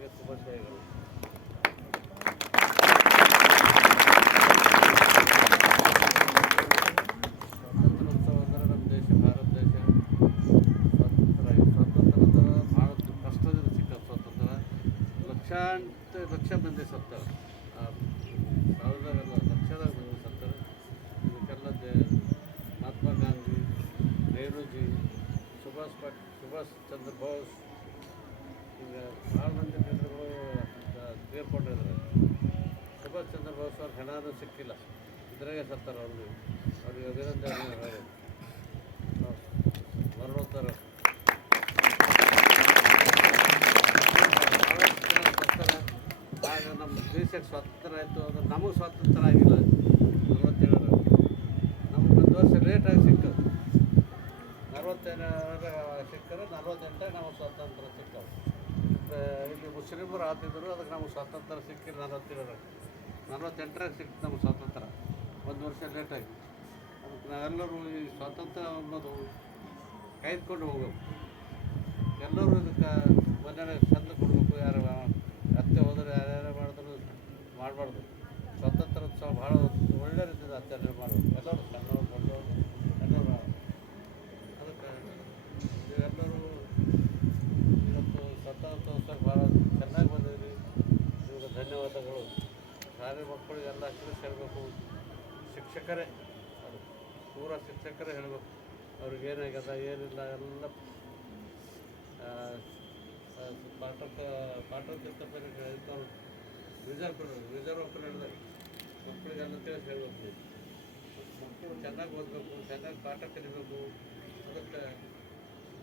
ಎಲ್ಲರಿಗೆ ಶುಭಾಶಯಗಳು. ಸ್ವಾತಂತ್ರ್ಯೋತ್ಸವ ಅಂದರೆ ನಮ್ಮ ದೇಶ ಭಾರತ ದೇಶ ಸ್ವಾತಂತ್ರ್ಯದ ಭಾಳ ಕಷ್ಟದಿಂದ ಸಿಕ್ಕ ಸ್ವಾತಂತ್ರ್ಯ. ಲಕ್ಷ ಮಂದಿ ಸತ್ತಾರೆ, ಸಾವಿರದಾಗೆಲ್ಲ ಲಕ್ಷದಾಗ ಮಂದಿ ಸತ್ತಾರೆ. ಇದಕ್ಕೆಲ್ಲ ಮಹಾತ್ಮ ಗಾಂಧಿ, ನೆಹರೂಜಿ, ಸುಭಾಷ್ ಚಂದ್ರ ಬೋಸ್, ಈಗ ಭಾಳ ಮಂದಿ ಜನರುಗಳು ತೀರ್ಕೊಂಡಿದ್ದಾರೆ. ಸುಭಾಷ್ ಚಂದ್ರ ಬೋಸ್ ಅವ್ರ ಹೆಣನೂ ಸಿಕ್ಕಿಲ್ಲ, ಇದ್ರಾಗೆ ಸತ್ತಾರೆ. ಅವ್ರಿಗೆ ಅಭಿನಂದನೆ ಮರಣೋತ್ತರ ಸತ್ತಾರೆ. ಆಗ ನಮ್ಮ ದೇಶಕ್ಕೆ ಸ್ವಾತಂತ್ರ್ಯ ಆಯಿತು, ಅಂದ್ರೆ ನಮಗೆ ಸ್ವಾತಂತ್ರ್ಯ ಆಗಿಲ್ಲ 47. ನಮಗೆ ಒಂದು ವರ್ಷ ಲೇಟಾಗಿ ಸಿಕ್ಕದು. 47 ಸಿಕ್ಕರೆ 48 ನಮಗೆ ಸ್ವಾತಂತ್ರ್ಯ ಸಿಕ್ಕವು. ಇಲ್ಲಿ ಮುಸ್ಲಿಮರು ಆತಿದ್ರು, ಅದಕ್ಕೆ ನಮಗೆ ಸ್ವಾತಂತ್ರ್ಯ ಸಿಕ್ಕಿಲ್ಲ. 48 ಸಿಕ್ತು ನಮಗೆ ಸ್ವಾತಂತ್ರ್ಯ, ಒಂದು ವರ್ಷ ಲೇಟಾಗಿ. ಅದಕ್ಕೆ ನಾವೆಲ್ಲರೂ ಈ ಸ್ವಾತಂತ್ರ್ಯ ಅನ್ನೋದು ಕಾಯ್ದುಕೊಂಡು ಹೋಗ್ಬೇಕು. ಎಲ್ಲರೂ ಇದಕ್ಕೆ ಮನೆಯೇ ಚಂದ ಕೊಡಬೇಕು. ಯಾರು ಅತ್ತೆ ಹೋದರೆ ಯಾರ್ಯಾರು ಮಾಡಿದ್ರು ಮಾಡಬಾರ್ದು. ಸ್ವಾತಂತ್ರ್ಯೋತ್ಸವ ಭಾಳ ಒಳ್ಳೆ ರೀತಿಯಿಂದ ಆಚರಣೆ ಮಾಡಬೇಕು. ಎಲ್ಲರೂ ಸಣ್ಣವರು ದೊಡ್ಡವರು ಎಲ್ಲರೂ. ಅದಕ್ಕೆ ನೀವೆಲ್ಲರೂ ಇವತ್ತು ಸ್ವಾತಂತ್ರ್ಯೋತ್ಸವ ಭಾಳ ಚೆನ್ನಾಗಿ ಬಂದಿದ್ರಿ. ನಿಮಗೆ ಧನ್ಯವಾದಗಳು. ಶಾಲೆ ಮಕ್ಕಳಿಗೆಲ್ಲ ಹೇಳಬೇಕು, ಶಿಕ್ಷಕರೇ ಅದು ಪೂರ ಶಿಕ್ಷಕರೇ ಹೇಳಬೇಕು. ಅವ್ರಿಗೆ ಏನಾಗ್ಯದ ಏನಿಲ್ಲ ಎಲ್ಲ ಪಾಠಕ್ಕಿಂತ ಬೇರೆ ರಿಸರ್ವ್ ಹೇಳಿದಾಗ ಮಕ್ಕಳಿಗೆಲ್ಲ ತಿಳಿಸಿ ಹೇಳಬೇಕು. ಮಕ್ಕಳು ಚೆನ್ನಾಗಿ ಓದಬೇಕು, ಚೆನ್ನಾಗಿ ಪಾಠ ಕಲಿಬೇಕು. ಅದಕ್ಕೆ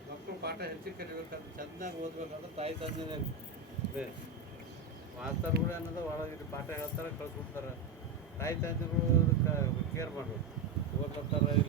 ಮಕ್ಕಳು ಪಾಠ ಹೆಚ್ಚಿಗೆ ಕಲಿಬೇಕಂದ್ರೆ ಚೆನ್ನಾಗಿ ಓದ್ಬೇಕಂದ್ರೆ ತಾಯಿ ತಂದೆ ಬೇರೆ ಮಾಸ್ತರ್ಗಳು ಅನ್ನೋದು ಒಳಗೆ ಪಾಠ ಹೇಳ್ತಾರೆ, ಕಳ್ಸ್ಬಿಡ್ತಾರೆ. ತಾಯಿ ತಂದೆಗಳು ಅದಕ್ಕೆ ಕೇರ್ ಮಾಡಬೇಕು. ಓದ್ತಾರೆ